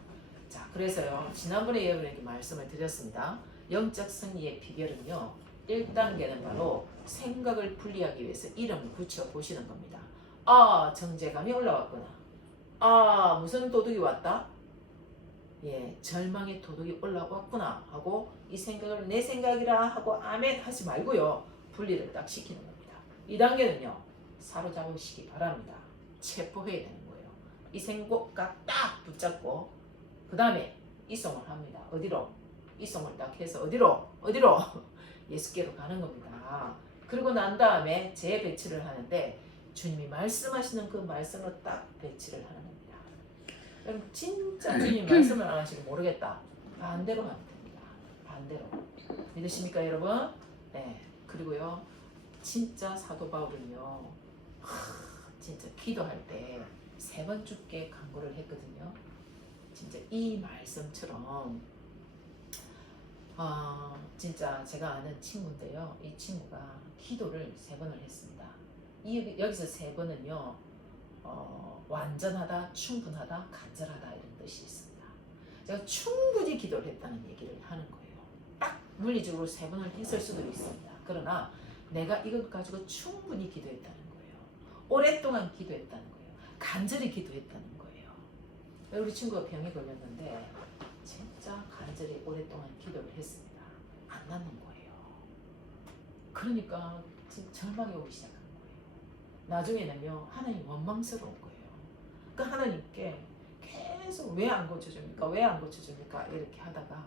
자, 그래서요 지난번에 여러분에게 말씀을 드렸습니다. 영적 승리의 비결은요 1단계는 바로 생각을 분리하기 위해서 이름을 붙여보시는 겁니다. 아 정죄감이 올라왔구나. 무슨 도둑이 왔다? 절망의 도둑이 올라왔구나 하고 이 생각을 내 생각이라 하고 아멘 하지 말고요 분리를 딱 시키는 겁니다. 2단계는요 사로잡으시기 바랍니다. 체포해야 되는 거예요. 이 생각과 딱 붙잡고 그 다음에 이송을 합니다. 어디로? 이송을 딱 해서 어디로? 예수께로 가는 겁니다. 그리고 난 다음에 재배치를 하는데 주님이 말씀하시는 그 말씀을 딱 배치를 하는 겁니다. 그럼 진짜 주님 말씀을 안 하시고 모르겠다. 반대로 하면 됩니다. 반대로. 믿으십니까 여러분? 네. 그리고요 진짜 사도 바울은요 진짜 기도할 때 3번 죽게 간구를 했거든요. 진짜 이 말씀처럼 진짜 제가 아는 친구인데요. 이 친구가 기도를 3번을 했습니다. 여기서 3번은요 완전하다, 충분하다, 간절하다 이런 뜻이 있습니다. 제가 충분히 기도를 했다는 얘기를 하는 거예요. 딱 물리적으로 3번을 했을 수도 있습니다. 그러나 내가 이것 가지고 충분히 기도했다는 거예요. 오랫동안 기도했다는 거예요. 간절히 기도했다는 거예요. 우리 친구가 병에 걸렸는데 진짜 간절히 오랫동안 기도를 했습니다. 안 낫는 거예요. 그러니까 절망이 오기 시작한 거예요. 나중에는요 하나님 원망스러운 거예요. 그 하나님께 계속 왜 안 고쳐줍니까? 왜 안 고쳐줍니까? 이렇게 하다가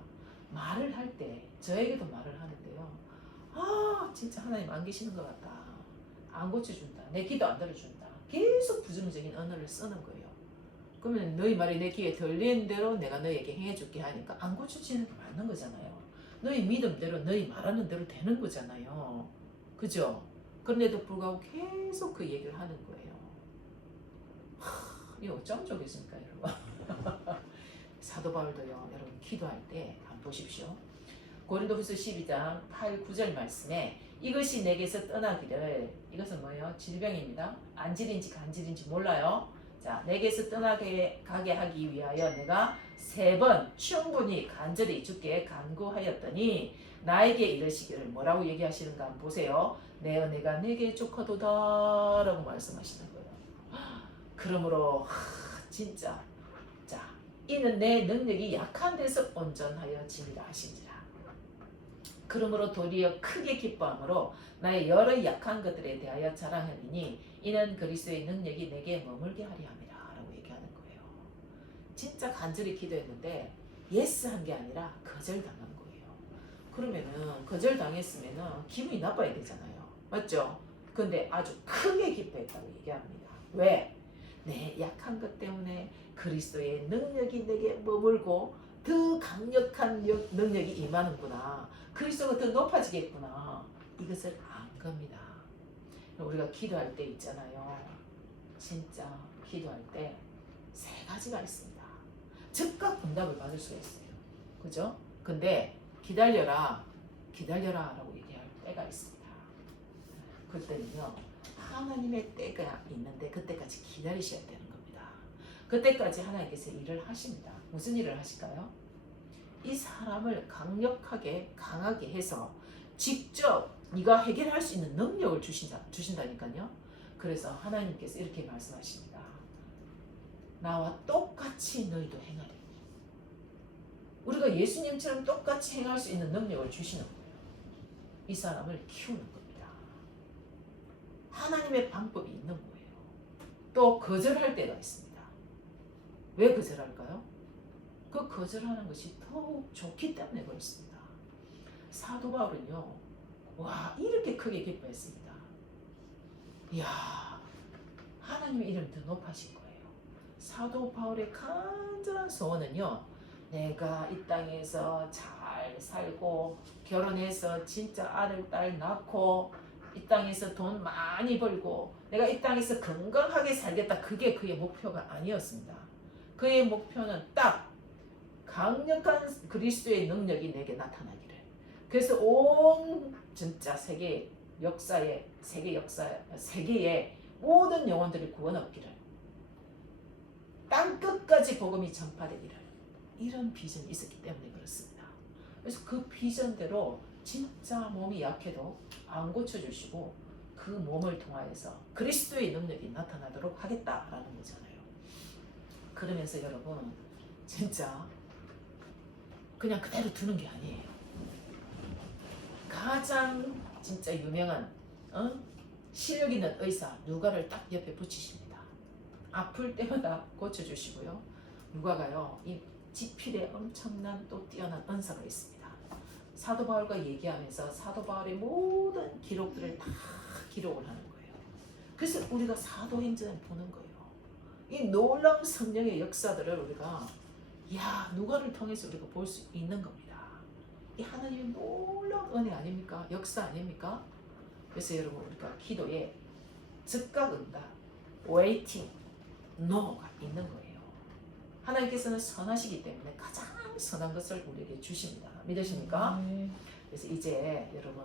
말을 할 때 저에게도 말을 하는데요. 아 진짜 하나님 안 계시는 것 같다. 안 고쳐준다. 내 기도 안 들어준다. 계속 부정적인 언어를 쓰는 거예요. 그러면 너희 말이 내 귀에 들리는 대로 내가 너희에게 행해줄게 하니까 안 고쳐지는 게 맞는 거잖아요. 너희 믿음대로 너희 말하는 대로 되는 거잖아요. 그죠? 그런데도 불구하고 계속 그 얘기를 하는 거예요. 이거 어쩜 좋겠습니까 여러분. 사도 바울도요 여러분 기도할 때 한번 보십시오. 고린도후서 12장 8, 9절 말씀에 이것이 내게서 떠나기를, 이것은 뭐예요? 질병입니다. 안질인지 간질인지 몰라요. 자, 내게서 떠나게 가게 하기 위하여 내가 3번 충분히 간절히 주께 간구하였더니 나에게 이르시기를, 뭐라고 얘기하시는가 한번 보세요. 내 은혜가 내게 족하도다 라고 말씀하시는 거예요. 그러므로 진짜 자 이는 내 능력이 약한 데서 온전하여 지니라 하신지라. 그러므로 도리어 크게 기뻐함으로 나의 여러 약한 것들에 대하여 자랑하리니 이는 그리스도의 능력이 내게 머물게 하리 함이라 라고 얘기하는 거예요. 진짜 간절히 기도했는데 예스 한 게 아니라 거절당한 거예요. 그러면은 거절당했으면은 기분이 나빠야 되잖아요. 맞죠? 근데 아주 크게 기뻐했다고 얘기합니다. 왜? 내 약한 것 때문에 그리스도의 능력이 내게 머물고 더 강력한 능력이 임하는구나. 그리스도가 더 높아지겠구나. 이것을 안 겁니다. 우리가 기도할 때 있잖아요. 진짜 기도할 때 3가지가 있습니다. 즉각 응답을 받을 수가 있어요. 그죠? 근데 기다려라 라고 얘기할 때가 있습니다. 그때는요 하나님의 때가 있는데 그때까지 기다리셔야 되는 겁니다. 그때까지 하나님께서 일을 하십니다. 무슨 일을 하실까요? 이 사람을 강하게 해서 직접 네가 해결할 수 있는 능력을 주신다니까요. 그래서 하나님께서 이렇게 말씀하십니다. 나와 똑같이 너희도 행하리. 우리가 예수님처럼 똑같이 행할 수 있는 능력을 주시는 거예요. 이 사람을 키우는 겁니다. 하나님의 방법이 있는 거예요. 또 거절할 때가 있습니다. 왜 거절할까요? 그 거절하는 것이 더욱 좋기 때문에 그렇습니다. 사도 바울은요, 와 이렇게 크게 기뻐했습니다. 이야, 하나님의 이름 더 높아질 거예요. 사도 바울의 간절한 소원은요, 내가 이 땅에서 잘 살고 결혼해서 진짜 아들 딸 낳고 이 땅에서 돈 많이 벌고 내가 이 땅에서 건강하게 살겠다. 그게 그의 목표가 아니었습니다. 그의 목표는 딱 강력한 그리스도의 능력이 내게 나타나기를. 그래서 온 진짜 세계의 모든 영혼들이 구원 얻기를, 땅 끝까지 복음이 전파되기를, 이런 비전이 있었기 때문에 그렇습니다. 그래서 그 비전대로 진짜 몸이 약해도 안 고쳐주시고 그 몸을 통하여서 그리스도의 능력이 나타나도록 하겠다라는 거잖아요. 그러면서 여러분 진짜 그냥 그대로 두는 게 아니에요. 가장 진짜 유명한 실력 있는 의사 누가를 딱 옆에 붙이십니다. 아플 때마다 고쳐주시고요. 누가가요 이 지필에 엄청난 또 뛰어난 은사가 있습니다. 사도 바울과 얘기하면서 사도 바울의 모든 기록들을 다 기록을 하는 거예요. 그래서 우리가 사도행전을 보는 거예요. 이 놀라운 성령의 역사들을 우리가 누가를 통해서 우리가 볼 수 있는 겁니다. 이 하나님의 놀라운 은혜 아닙니까? 역사 아닙니까? 그래서 여러분 우리가 기도에 즉각 응답, waiting, no가 있는 거예요. 하나님께서는 선하시기 때문에 가장 선한 것을 우리에게 주십니다. 믿으십니까? 그래서 이제 여러분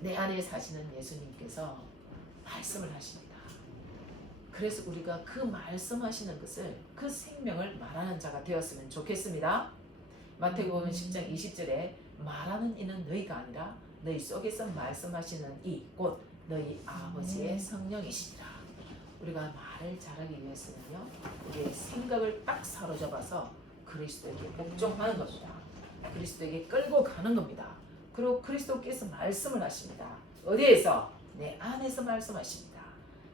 내 안에 사시는 예수님께서 말씀을 하십니다. 그래서 우리가 그 말씀하시는 것을 그 생명을 말하는 자가 되었으면 좋겠습니다. 마태복음 10장 20절에 말하는 이는 너희가 아니라 너희 속에서 말씀하시는 이 곧 너희 아버지의 성령이시니라. 우리가 말을 잘하기 위해서는요, 우리의 생각을 딱 사로잡아서 그리스도에게 복종하는 겁니다. 그리스도에게 끌고 가는 겁니다. 그리고 그리스도께서 말씀을 하십니다. 어디에서? 내 안에서 말씀하십니다.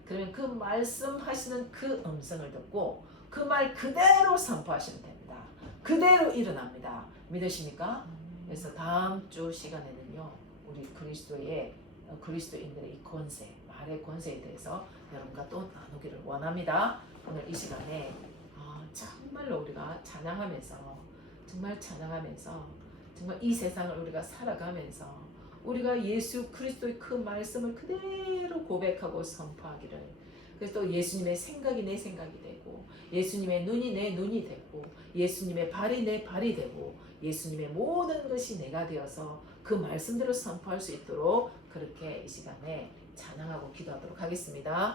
그러면 그 말씀하시는 그 음성을 듣고 그 말 그대로 선포하시면 됩니다. 그대로 일어납니다. 믿으십니까? 그래서 다음 주 시간에는요, 우리 그리스도인들의 이 권세, 말의 권세에 대해서 여러분과 또 나누기를 원합니다. 오늘 이 시간에 정말로 우리가 찬양하면서 정말 이 세상을 우리가 살아가면서 우리가 예수 그리스도의 그 말씀을 그대로 고백하고 선포하기를, 그래서 또 예수님의 생각이 내 생각이 되고 예수님의 눈이 내 눈이 되고 예수님의 발이 내 발이 되고 예수님의 모든 것이 내가 되어서 그 말씀대로 선포할 수 있도록 그렇게 이 시간에 찬양하고 기도하도록 하겠습니다.